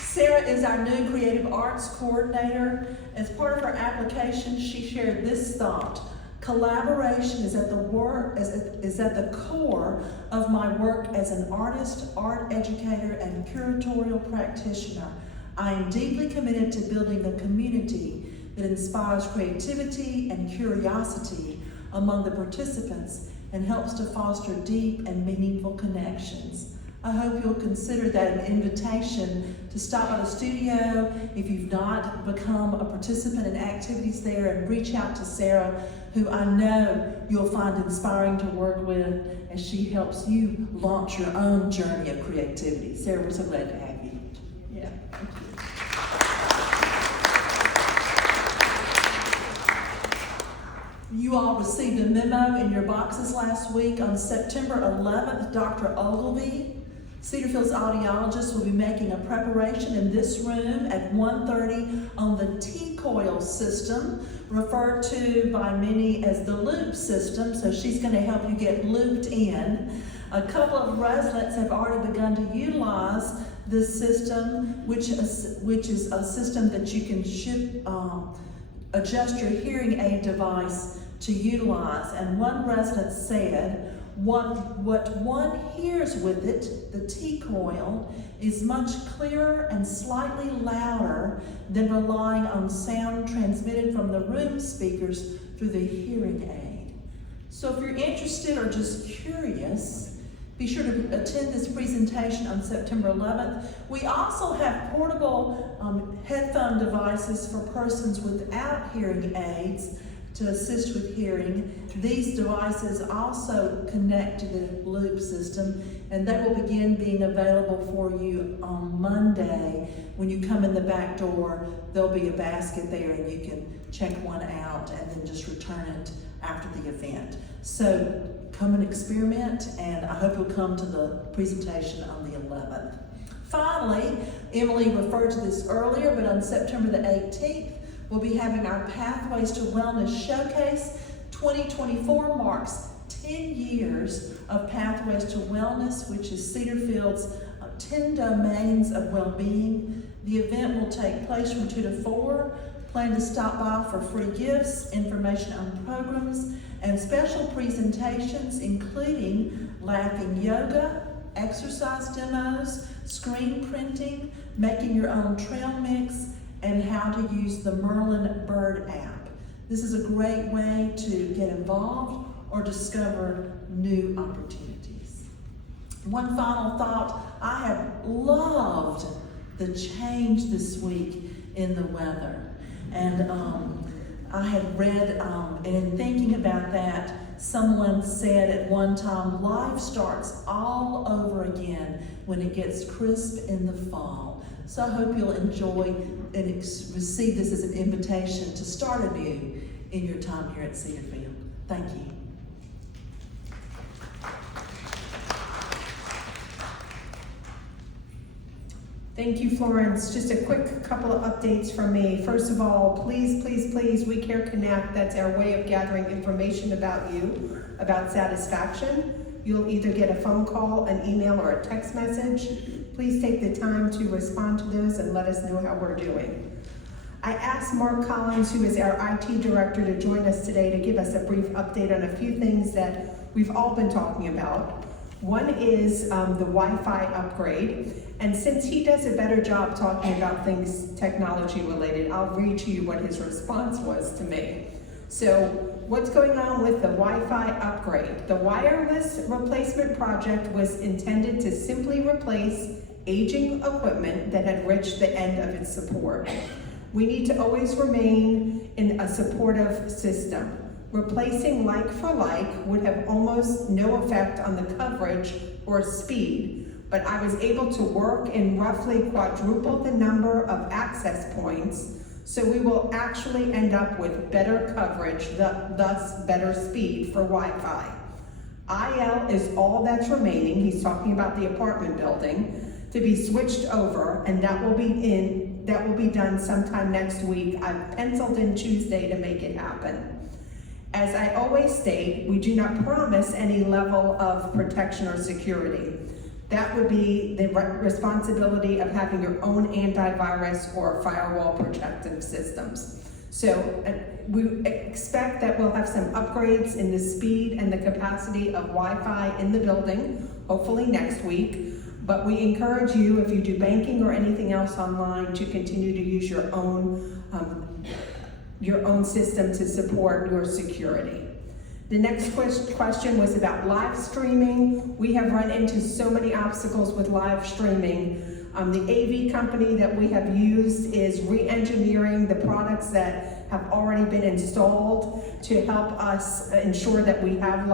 Sarah is our new Creative Arts Coordinator. As part of her application, she shared this thought: collaboration is at the core of my work as an artist, art educator, and curatorial practitioner. I am deeply committed to building a community that inspires creativity and curiosity among the participants and helps to foster deep and meaningful connections. I hope you'll consider that an invitation to stop by the studio if you've not become a participant in activities there, and reach out to Sarah, who I know you'll find inspiring to work with as she helps you launch your own journey of creativity. Sarah, we're so glad to have you. Yeah, thank you. You all received a memo in your boxes last week. On September 11th, Dr. Ogilvy, Cedarfield's audiologist, will be making a preparation in this room at 1:30 on the T-coil system, referred to by many as the loop system. So she's going to help you get looped in. A couple of residents have already begun to utilize this system, which is a system that you can adjust your hearing aid device to utilize. And one resident said, what one hears with it, the T-coil, is much clearer and slightly louder than relying on sound transmitted from the room speakers through the hearing aid. So if you're interested or just curious, be sure to attend this presentation on September 11th. We also have portable headphone devices for persons without hearing aids to assist with hearing. These devices also connect to the loop system, and they will begin being available for you on Monday. When you come in the back door, there'll be a basket there and you can check one out and then just return it after the event. So come and experiment, and I hope you'll come to the presentation on the 11th. Finally, Emily referred to this earlier, but on September the 18th, we'll be having our Pathways to Wellness Showcase. 2024 marks 10 years of Pathways to Wellness, which is Cedarfield's 10 domains of well-being. The event will take place from 2 to 4. Plan to stop by for free gifts, information on programs, and special presentations, including laughing yoga, exercise demos, screen printing, making your own trail mix, and how to use the Merlin Bird app. This is a great way to get involved or discover new opportunities. One final thought: I have loved the change this week in the weather. And I had read, and in thinking about that, someone said at one time, life starts all over again when it gets crisp in the fall. So I hope you'll enjoy and receive this as an invitation to start anew in your time here at Cedarfield. Thank you. Thank you, Florence. Just a quick couple of updates from me. First of all, please, please, please, We Care Connect, that's our way of gathering information about you, about satisfaction. You'll either get a phone call, an email, or a text message. Please take the time to respond to those and let us know how we're doing. I asked Mark Collins, who is our IT director, to join us today to give us a brief update on a few things that we've all been talking about. One is the Wi-Fi upgrade. And since he does a better job talking about things technology related, I'll read to you what his response was to me. So, what's going on with the Wi-Fi upgrade? The wireless replacement project was intended to simply replace aging equipment that had reached the end of its support. We need to always remain in a supportive system. Replacing like for like would have almost no effect on the coverage or speed, but I was able to work in roughly quadruple the number of access points, so we will actually end up with better coverage, thus better speed for Wi-Fi. IL is all that's remaining, he's talking about the apartment building, to be switched over, and that will be done sometime next week. I've penciled in Tuesday to make it happen. As I always state, we do not promise any level of protection or security. That would be the responsibility of having your own antivirus or firewall protective systems. So we expect that we'll have some upgrades in the speed and the capacity of Wi-Fi in the building, hopefully next week. But we encourage you, if you do banking or anything else online, to continue to use your own system to support your security. The next question was about live streaming. We have run into so many obstacles with live streaming. The AV company that we have used is re-engineering the products that have already been installed to help us ensure that we have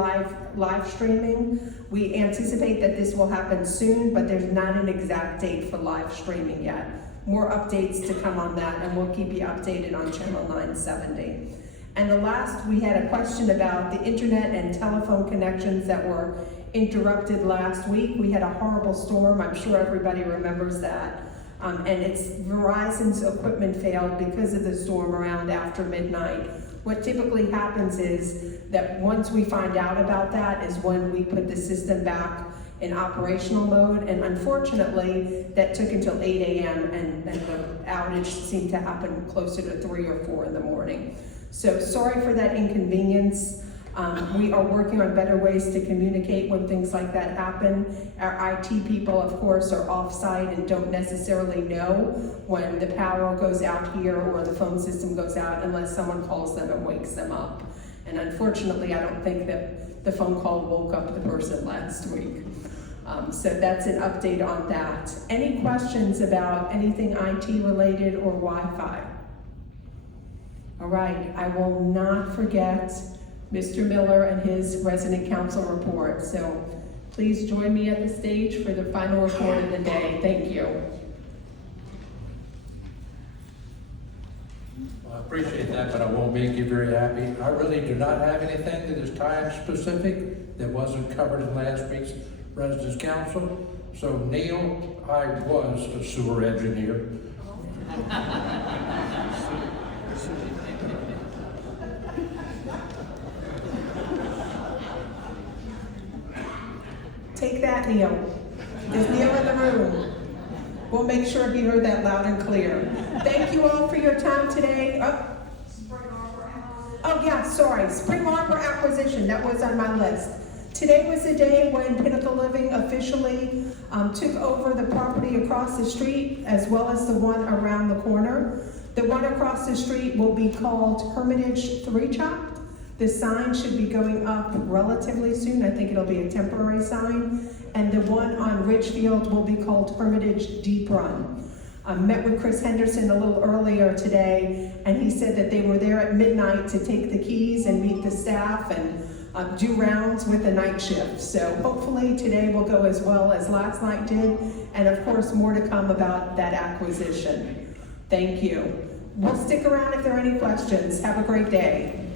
live streaming. We anticipate that this will happen soon, but there's not an exact date for live streaming yet. More updates to come on that, and we'll keep you updated on Channel 970. And the last, we had a question about the internet and telephone connections that were interrupted last week. We had a horrible storm, I'm sure everybody remembers that. And it's Verizon's equipment failed because of the storm around after midnight. What typically happens is that once we find out about that is when we put the system back in operational mode, and unfortunately, that took until 8 a.m. and the outage seemed to happen closer to 3 or 4 in the morning. So sorry for that inconvenience. We are working on better ways to communicate when things like that happen. Our IT people, of course, are off-site and don't necessarily know when the power goes out here or the phone system goes out unless someone calls them and wakes them up. And unfortunately, I don't think that the phone call woke up the person last week. So that's an update on that. Any questions about anything IT related or Wi-Fi? All right, I will not forget Mr. Miller and his resident council report. So please join me at the stage for the final report of the day. Thank you. Well, I appreciate that, but I won't make you very happy. I really do not have anything that is time specific that wasn't covered in last week's Residents Council. So Neil, I was a sewer engineer. Take that, Neil. Is Neil in the room? We'll make sure he heard that loud and clear. Thank you all for your time today. Oh yeah, sorry, Spring Arbor acquisition, that was on my list. Today was the day when Pinnacle Living officially took over the property across the street as well as the one around the corner. The one across the street will be called Hermitage 3 Chopped. The sign should be going up relatively soon. I think it'll be a temporary sign. And the one on Ridgefield will be called Hermitage Deep Run. I met with Chris Henderson a little earlier today, and he said that they were there at midnight to take the keys and meet the staff and do rounds with the night shift. So hopefully today will go as well as last night did, and of course more to come about that acquisition. Thank you. We'll stick around if there are any questions. Have a great day.